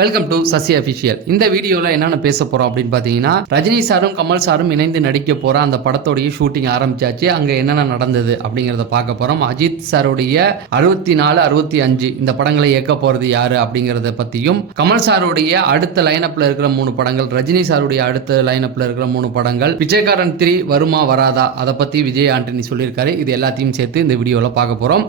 Welcome to Sasi official. இந்த வீடியோவில் என்னென்ன பேச போகிறோம் அப்படின்னு பார்த்தீங்கன்னா, ரஜினி சாரும் கமல் சாரும் இணைந்து நடிக்க போகிற அந்த படத்தோடைய ஷூட்டிங் ஆரம்பிச்சாச்சு. அங்கே என்னென்ன நடந்தது அப்படிங்கிறத பார்க்க போகிறோம். அஜித் சாருடைய 64, 65 இந்த படங்களை இயக்க போகிறது யாரு அப்படிங்கிறத பற்றியும், கமல் சாருடைய அடுத்த லைனப்பில் இருக்கிற 3 படங்கள், ரஜினி சாருடைய அடுத்த லைனப்பில் இருக்கிற 3 படங்கள், பிச்சைக்காரன் 3 வருமா வராதா அதை பற்றி விஜய் ஆண்டனி சொல்லியிருக்காரு. இது எல்லாத்தையும் சேர்த்து இந்த வீடியோவில் பார்க்க போகிறோம்.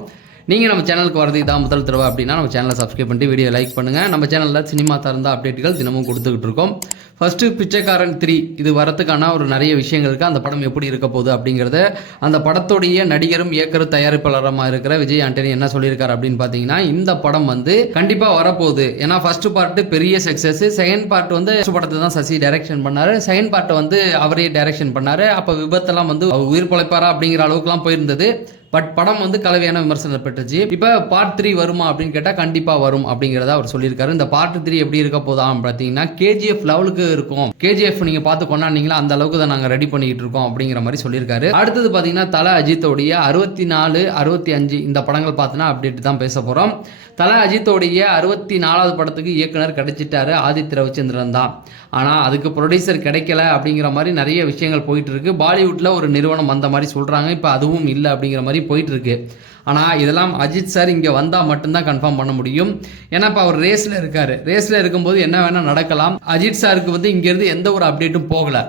நீங்கள் நம்ம சேனலுக்கு வரது இதான் முதல் தடவை அப்படின்னா நம்ம சேனலை சப்ஸ்கிரைப் பண்ணிட்டு வீடியோ லைக் பண்ணுங்கள். நம்ம சேனலில் சினிமா சார்ந்த அப்டேட்டுகள் தினமும் கொடுத்துக்கிட்டு இருக்கோம். ஃபஸ்ட்டு பிச்சைக்காரன் 3 இது வரத்துக்கான ஒரு நிறைய விஷயங்கள் இருக்குது. அந்த படம் எப்படி இருக்க போகுது அப்படிங்கிறத அந்த படத்துடைய நடிகரும் இயக்கரும் தயாரிப்பாளரமாக இருக்கிற விஜய் ஆண்டனி என்ன சொல்லியிருக்காரு அப்படின்னு பார்த்தீங்கன்னா, இந்த படம் வந்து கண்டிப்பாக வரப்போகுது. ஏன்னா ஃபர்ஸ்ட் பார்ட்டு பெரிய சக்ஸஸ், செகண்ட் பார்ட் வந்து படத்தை தான் சசி டைரக்ஷன் பண்ணார், செகண்ட் பார்ட்டை வந்து அவரே டைரக்ஷன் பண்ணார். அப்போ விபத்தெல்லாம் வந்து உயிர் பிழைப்பாரா அப்படிங்கிற அளவுக்குலாம் போயிருந்தது. பட் படம் வந்து கலவையான விமர்சனம் பெற்றுச்சு. இப்போ பார்ட் 3 வருமா அப்படின்னு கேட்டால் கண்டிப்பாக வரும் அப்படிங்கிறத அவர் சொல்லியிருக்காரு. இந்த பார்ட் 3 எப்படி இருக்க போதாம் பார்த்தீங்கன்னா, KGF லெவலுக்கு இருக்கும். KGF நீங்கள் பார்த்து கொண்டாடினீங்களா அந்த அளவுக்கு தான் நாங்கள் ரெடி பண்ணிக்கிட்டு இருக்கோம் அப்படிங்கிற மாதிரி சொல்லியிருக்காரு. அடுத்தது பார்த்தீங்கன்னா, தல அஜித்தோடைய 64, 65 இந்த படங்கள் பார்த்தோன்னா அப்டேட் தான் பேச போகிறோம். தல அஜித்தோடைய 64வது படத்துக்கு இயக்குனர் கிடைச்சிட்டாரு, ஆதித்ய ரவிச்சந்திரன் தான். ஆனால் அதுக்கு ப்ரொடியூசர் கிடைக்கல அப்படிங்கிற மாதிரி நிறைய விஷயங்கள் போயிட்டு இருக்கு. பாலிவுட்டில் ஒரு நிறுவனம் அந்த மாதிரி சொல்கிறாங்க. இப்போ அதுவும் இல்லை அப்படிங்கிற மாதிரி போயிட்டு இருக்கு. ஆனால் இதெல்லாம் அஜித் சார் இங்கே வந்தால் மட்டும்தான் கன்ஃபார்ம் பண்ண முடியும். ஏன்னா இப்போ அவர் ரேஸில் இருக்கார். ரேஸில் இருக்கும்போது என்ன வேணால் நடக்கலாம். அஜித் சாருக்கு வந்து இங்கேருந்து எந்த ஒரு அப்டேட்டும் போகலை.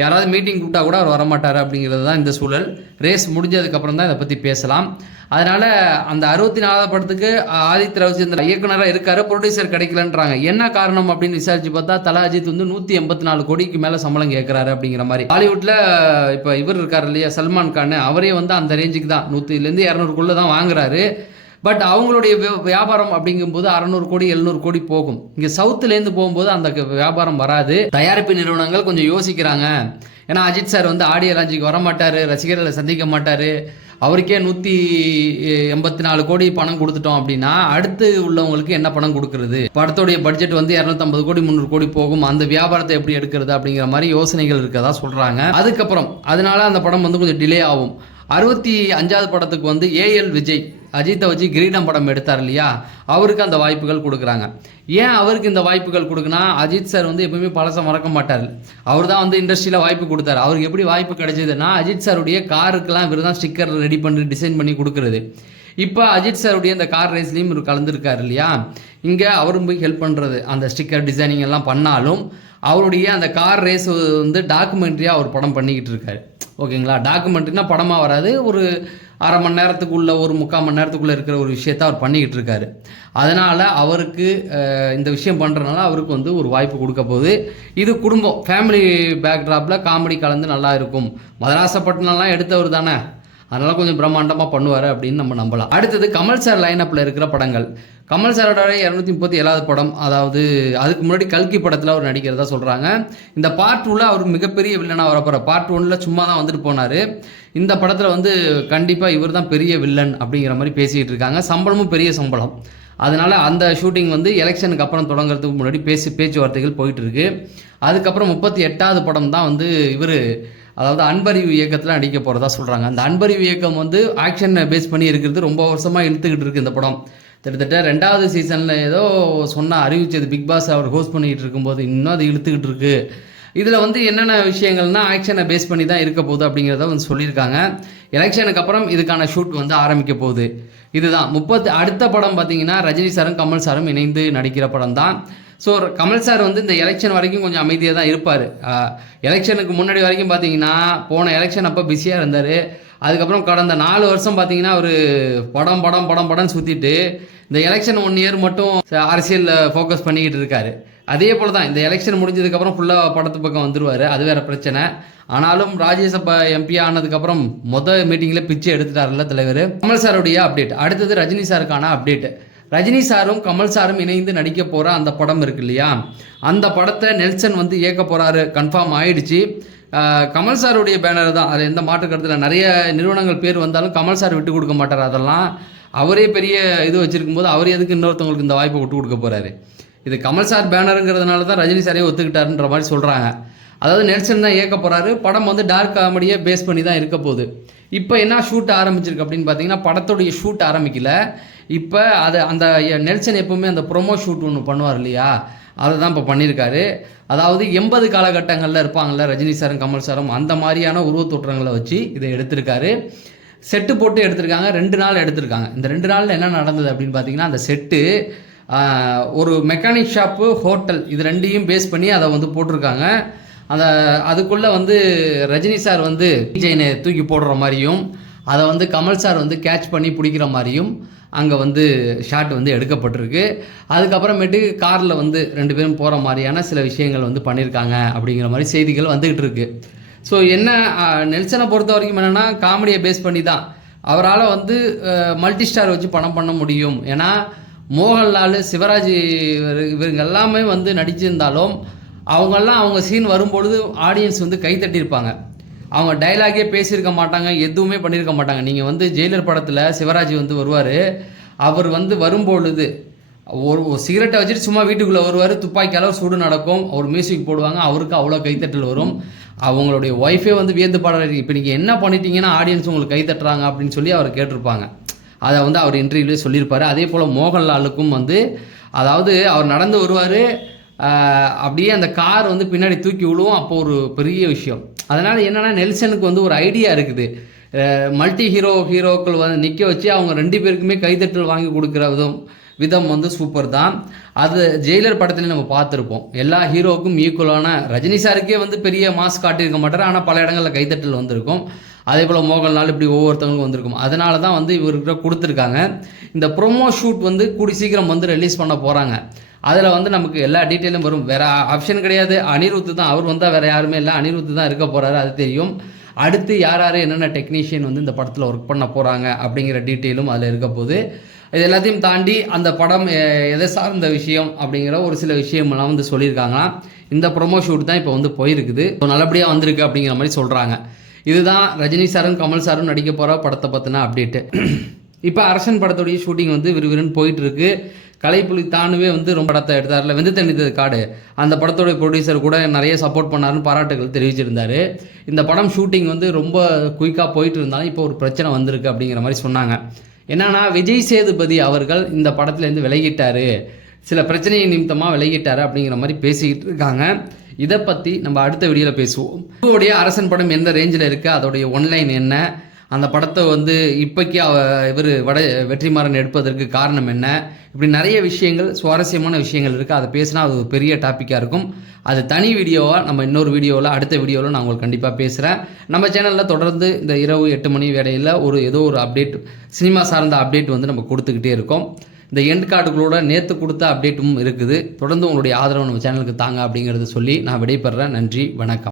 யாராவது மீட்டிங் கூப்பிட்டா கூட அவர் வரமாட்டார் அப்படிங்கிறது தான் இந்த சூழல். ரேஸ் முடிஞ்சதுக்கப்புறம் தான் இதை பற்றி பேசலாம். அதனால் அந்த 64வது படத்துக்கு ஆதித்ய ரவிச்சந்திரன் இயக்குனராக இருக்கார், ப்ரொடியூசர் கிடைக்கலன்றாங்க. என்ன காரணம் அப்படின்னு விசாரிச்சு பார்த்தா, தல அஜித் வந்து 184 கோடிக்கு மேலே சம்பளம் கேட்குறாரு அப்படிங்கிற மாதிரி. பாலிவுட்டில் இப்போ இவர் இருக்கார் இல்லையா, சல்மான் கான், அவரே வந்து அந்த ரேஞ்சுக்கு தான் 100லேருந்து 200 தான் வாங்குறாரு. பட் அவங்களுடைய வியாபாரம் அப்படிங்கும்போது 600 கோடி 700 கோடி போகும். இங்கே சவுத்துலேருந்து போகும்போது அந்த வியாபாரம் வராது. தயாரிப்பு நிறுவனங்கள் கொஞ்சம் யோசிக்கிறாங்க. ஏன்னா அஜித் சார் வந்து ஆடியோ லான்ச்சுக்கு வரமாட்டார், ரசிகர்களை சந்திக்க மாட்டார். அவருக்கே 184 கோடி பணம் கொடுத்துட்டோம் அப்படின்னா அடுத்து உள்ளவங்களுக்கு என்ன பணம் கொடுக்கறது? படத்துடைய பட்ஜெட் வந்து 250 கோடி 300 கோடி போகும். அந்த வியாபாரத்தை எப்படி எடுக்கிறது அப்படிங்கிற மாதிரி யோசனைகள் இருக்கதா சொல்கிறாங்க. அதுக்கப்புறம் அதனால அந்த படம் வந்து கொஞ்சம் டிலே ஆகும். 65வது படத்துக்கு வந்து AL விஜய் அஜித்தை வச்சு கிரீடம் படம் எடுத்தார் இல்லையா, அவருக்கு அந்த வாய்ப்புகள் கொடுக்குறாங்க. ஏன் அவருக்கு இந்த வாய்ப்புகள் கொடுக்குன்னா, அஜித் சார் வந்து எப்பவுமே பழச மறக்க மாட்டார். அவர் தான் வந்து இண்டஸ்ட்ரியில் வாய்ப்பு கொடுத்தாரு. அவருக்கு எப்படி வாய்ப்பு கிடைச்சதுன்னா, அஜித் சாருடைய காருக்கெல்லாம் இவர் தான் ஸ்டிக்கர் ரெடி பண்ணி டிசைன் பண்ணி கொடுக்குறது. இப்போ அஜித் சாருடைய இந்த கார் ரேஸ்லையும் இவர் கலந்துருக்காரு இல்லையா, இங்கே அவரும் போய் ஹெல்ப் பண்ணுறது. அந்த ஸ்டிக்கர் டிசைனிங் எல்லாம் பண்ணாலும் அவருடைய அந்த கார் ரேஸ் வந்து டாக்குமெண்ட்ரியாக அவர் படம் பண்ணிக்கிட்டு இருக்காரு. ஓகேங்களா, டாக்குமெண்ட்ரினா படமாக வராது, ஒரு அரை மணி நேரத்துக்குள்ள ஒரு 3/4 மணி நேரத்துக்குள்ளே இருக்கிற ஒரு விஷயத்த அவர் பண்ணிக்கிட்டு இருக்காரு. அதனால் அவருக்கு இந்த விஷயம் பண்ணுறதுனால அவருக்கு வந்து ஒரு வாய்ப்பு கொடுக்க போகுது. இது குடும்பம் ஃபேமிலி பேக்ட்ராப்பில் காமெடி கலந்து நல்லா இருக்கும். மதராசப்பட்டினம்லாம் எடுத்தவர் தானே, அதனால் கொஞ்சம் பிரம்மாண்டமாக பண்ணுவார் அப்படின்னு நம்ம நம்பலாம். அடுத்தது கமல் சார் லைனப்பில் இருக்கிற படங்கள். கமல் சாரோட 237வது படம், அதாவது அதுக்கு முன்னாடி கல்கி படத்தில் அவர் நடிக்கிறதா சொல்கிறாங்க. இந்த பார்ட் 2ல அவர் மிகப்பெரிய வில்லனாக வரப்போகிற. பார்ட் 1ல சும்மா தான் வந்துட்டு போனார். இந்த படத்தில் வந்து கண்டிப்பாக இவர் தான் பெரிய வில்லன் அப்படிங்கிற மாதிரி பேசிக்கிட்டு இருக்காங்க. சம்பளமும் பெரிய சம்பளம். அதனால் அந்த ஷூட்டிங் வந்து எலெக்ஷனுக்கு அப்புறம் தொடங்குறதுக்கு முன்னாடி பேச்சுவார்த்தைகள் போயிட்டு இருக்கு. அதுக்கப்புறம் 38வது படம் தான் வந்து இவர், அதாவது அன்பறிவு இயக்கத்தில் நடிக்க போகிறதா சொல்கிறாங்க. அந்த அன்பறிவு இயக்கம் வந்து ஆக்ஷன் பேஸ் பண்ணி இருக்கிறது. ரொம்ப வருஷமாக இழுத்துக்கிட்டு இருக்குது இந்த படம். கிட்டத்தட்ட 2வது சீசனில் ஏதோ அறிவிச்சது பிக் பாஸ் அவர் ஹோஸ்ட் பண்ணிக்கிட்டு இருக்கும்போது இன்னும் அது இழுத்துக்கிட்டு இருக்குது. இதில் வந்து என்னென்ன விஷயங்கள்னா ஆக்ஷனை பேஸ் பண்ணி தான் இருக்க போகுது அப்படிங்கிறத வந்து சொல்லியிருக்காங்க. எலெக்ஷனுக்கு அப்புறம் இதுக்கான ஷூட் வந்து ஆரம்பிக்க போகுது. இதுதான் அடுத்த படம் பார்த்தீங்கன்னா, ரஜினி சாரும் கமல் சாரும் இணைந்து நடிக்கிற படம் தான். ஸோ கமல் சார் வந்து இந்த எலெக்ஷன் வரைக்கும் கொஞ்சம் அமைதியாக தான் இருப்பார். எலெக்ஷனுக்கு முன்னாடி வரைக்கும் பார்த்தீங்கன்னா, போன எலெக்ஷன் அப்போ பிஸியாக இருந்தார். அதுக்கப்புறம் கடந்த 4 வருஷம் பார்த்தீங்கன்னா அவர் படம் சுற்றிட்டு இந்த எலெக்ஷன் 1 இயர் மட்டும் அரசியலில் ஃபோக்கஸ் பண்ணிக்கிட்டு இருக்காரு. அதே போல் தான் இந்த எலெக்ஷன் முடிஞ்சதுக்கப்புறம் ஃபுல்லாக படத்து பக்கம் வந்துடுவார். அது வேறு பிரச்சனை. ஆனாலும் ராஜ்யசபா MP ஆனதுக்கப்புறம் மீட்டிங்கில் பிச்சை எடுத்துட்டார்ல தலைவர். கமல் சாருடைய அப்டேட். அடுத்தது ரஜினி சாருக்கான அப்டேட். ரஜினி சாரும் கமல் சாரும் இணைந்து நடிக்க போகிற அந்த படம் இருக்கு இல்லையா, அந்த படத்தை நெல்சன் வந்து இயக்க போகிறாரு, கன்ஃபார்ம் ஆயிடுச்சு. கமல் சாருடைய பேனர் தான், அது எந்த மாற்று கருத்தில். நிறைய நிறுவனங்கள் பேர் வந்தாலும் கமல் சார் விட்டு கொடுக்க மாட்டார். அதெல்லாம் அவரே பெரிய இது வச்சுருக்கும் போது அவர் எதுக்கு இன்னொருத்தவங்களுக்கு இந்த வாய்ப்பை விட்டு கொடுக்க போகிறாரு? இது கமல் சார் பேனருங்கிறதுனால தான் ரஜினி சாரே ஒத்துக்கிட்டாருன்ற மாதிரி சொல்கிறாங்க. அதாவது நெல்சன் தான் இயக்க போகிறாரு. படம் வந்து டார்க் காமெடியை பேஸ் பண்ணி தான் இருக்க போகுது. இப்போ என்ன ஷூட் ஆரம்பிச்சிருக்கு அப்படின்னு பார்த்தீங்கன்னா, படத்துடைய ஷூட் ஆரம்பிக்கல. இப்போ அந்த நெல்சன் எப்பவுமே அந்த ப்ரொமோ ஷூட் ஒன்று பண்ணுவார் இல்லையா, அதை தான் இப்போ பண்ணியிருக்காரு. அதாவது 80 காலகட்டங்களில் இருப்பாங்கள்ல ரஜினி சாரும் கமல் சாரும், அந்த மாதிரியான உருவத்தோற்றங்களை வச்சு இதை எடுத்திருக்காரு. செட்டு போட்டு எடுத்திருக்காங்க, 2 நாள் எடுத்திருக்காங்க. இந்த 2 நாளில் என்ன நடந்தது அப்படின்னு பார்த்தீங்கன்னா, அந்த செட்டு ஒரு மெக்கானிக் ஷாப்பு, ஹோட்டல், இது 2ஐயும் பேஸ் பண்ணி அதை வந்து போட்டிருக்காங்க. அதுக்குள்ளே வந்து ரஜினி சார் வந்து ஜெயினை தூக்கி போடுற மாதிரியும், அதை வந்து கமல் சார் வந்து கேட்ச் பண்ணி பிடிக்கிற மாதிரியும் அங்கே வந்து ஷாட் வந்து எடுக்கப்பட்டிருக்கு. அதுக்கப்புறமேட்டு காரில் வந்து 2 பேரும் போகிற மாதிரியான சில விஷயங்கள் வந்து பண்ணியிருக்காங்க அப்படிங்கிற மாதிரி செய்திகள் வந்துக்கிட்டு இருக்கு. ஸோ என்ன நெல்சனை பொறுத்த வரைக்கும் என்னென்னா, காமெடியை பேஸ் பண்ணி தான் அவரால் வந்து மல்டி ஸ்டார் வச்சு படம் பண்ண முடியும். ஏன்னா மோகன்லால், சிவராஜ் இவங்க எல்லாமே வந்து நடிச்சிருந்தாலும் அவங்கெல்லாம் அவங்க சீன் வரும்பொழுது ஆடியன்ஸ் வந்து கைத்தட்டியிருப்பாங்க. அவங்க டைலாகே பேசியிருக்க மாட்டாங்க, எதுவுமே பண்ணியிருக்க மாட்டாங்க. நீங்கள் வந்து ஜெயிலர் படத்தில் சிவராஜ் வந்து வருவார். அவர் வந்து வரும்பொழுது ஒரு சிகரெட்டை வச்சுட்டு சும்மா வீட்டுக்குள்ளே வருவார், துப்பாக்கி அளவு சூடு நடக்கும், அவர் மியூசிக் போடுவாங்க, அவருக்கு அவ்வளோ கைத்தட்டல் வரும். அவங்களுடைய ஒய்ஃபே வந்து வியந்து பாடுறாரு, இப்போ நீங்கள் என்ன பண்ணிட்டீங்கன்னா ஆடியன்ஸ் உங்களுக்கு கைத்தட்டுறாங்க அப்படின்னு சொல்லி அவர் கேட்டிருப்பாங்க. அதை வந்து அவர் இன்டர்வியூலே சொல்லியிருப்பார். அதே போல் மோகன்லாலுக்கும் வந்து, அதாவது அவர் நடந்து வருவார், அப்படியே அந்த கார் வந்து பின்னாடி தூக்கி விழுவும், அப்போ ஒரு பெரிய விஷயம். அதனால் என்னென்னா, நெல்சனுக்கு வந்து ஒரு ஐடியா இருக்குது. மல்டி ஹீரோக்கள் வந்து நிற்க வச்சு அவங்க 2 பேருக்குமே கைத்தட்டல் வாங்கி கொடுக்குற விதம் வந்து சூப்பர் தான். அது ஜெயிலர் படத்துலேயும் நம்ம பார்த்துருப்போம். எல்லா ஹீரோவுக்கும் ஈக்குவலான, ரஜினி சாருக்கே வந்து பெரிய மாஸ் காட்டியிருக்க மாட்டார், ஆனால் பல இடங்களில் கைத்தட்டல் வந்திருக்கும். அதே போல் மோகன்லால் இப்படி ஒவ்வொருத்தவங்களுக்கும் வந்திருக்கும். அதனால தான் வந்து இவர்கிட்ட கொடுத்துருக்காங்க. இந்த ப்ரொமோ ஷூட் வந்து கூடி சீக்கிரம் வந்து ரிலீஸ் பண்ண போகிறாங்க. அதில் வந்து நமக்கு எல்லா டீட்டெயிலும் வரும். வேறு ஆப்ஷன் கிடையாது, அனிருத்து தான். அவர் வந்தால் வேறு யாருமே இல்லை, அனிருத்து தான் இருக்க போகிறாரு, அது தெரியும். அடுத்து யார் என்னென்ன டெக்னீஷியன் வந்து இந்த படத்தில் ஒர்க் பண்ண போகிறாங்க அப்படிங்கிற டீட்டெயிலும் அதில் இருக்க போது. இது எல்லாத்தையும் தாண்டி அந்த படம் எதை சார்ந்த விஷயம் அப்படிங்கிற ஒரு சில விஷயமெல்லாம் வந்து சொல்லியிருக்காங்கன்னா, இந்த ப்ரொமோ ஷூட் தான் இப்போ வந்து போயிருக்குது, நல்லபடியாக வந்திருக்கு அப்படிங்கிற மாதிரி சொல்கிறாங்க. இதுதான் ரஜினி சாரும் கமல் சாரும் நடிக்க போகிற படத்தை பற்றின அப்டேட்டு. இப்போ அரசன் படத்துடைய ஷூட்டிங் வந்து விறுவிறுன்னு போயிட்டுருக்கு. கலைப்புலி தானுவே வந்து ரொம்ப படத்தை எடுத்தார்ல, வெந்து தணித்தது காடு, அந்த படத்தோடைய ப்ரொடியூசர் கூட நிறைய சப்போர்ட் பண்ணாருன்னு பாராட்டுகள் தெரிவிச்சிருந்தார். இந்த படம் ஷூட்டிங் வந்து ரொம்ப குயிக்காக போயிட்டு இருந்தாலும் இப்போ ஒரு பிரச்சனை வந்திருக்கு அப்படிங்கிற மாதிரி சொன்னாங்க. என்னன்னா, விஜய் சேதுபதி அவர்கள் இந்த படத்துலேருந்து விலகிட்டார், சில பிரச்சனையை நிமித்தமாக விலகிட்டார் அப்படிங்கிற மாதிரி பேசிக்கிட்டு இருக்காங்க. இதை பற்றி நம்ம அடுத்த வீடியோவில் பேசுவோம். உங்களுடைய அரசன் படம் எந்த ரேஞ்சில் இருக்குது, அதோடைய ஒன்லைன் என்ன, அந்த படத்தை வந்து இப்போக்கி இவர் வெற்றிமாறன் எடுப்பதற்கு காரணம் என்ன, இப்படி நிறைய விஷயங்கள், சுவாரஸ்யமான விஷயங்கள் இருக்குது. அதை பேசினா அது ஒரு பெரிய டாப்பிக்காக இருக்கும். அது தனி வீடியோவாக நம்ம இன்னொரு வீடியோவில், அடுத்த வீடியோவில் நான் உங்களுக்கு கண்டிப்பாக பேசுகிறேன். நம்ம சேனலில் தொடர்ந்து இந்த இரவு 8 மணி வேளையில் ஏதோ ஒரு அப்டேட், சினிமா சார்ந்த அப்டேட் வந்து நம்ம கொடுத்துக்கிட்டே இருக்கோம். இந்த எண்ட் கார்டுகளோட நேற்று கொடுத்த அப்டேட்டும் இருக்குது. தொடர்ந்து உங்களுடைய ஆதரவு நம்ம சேனலுக்கு தாங்க அப்படிங்கிறத சொல்லி நான் விடைபெறேன். நன்றி, வணக்கம்.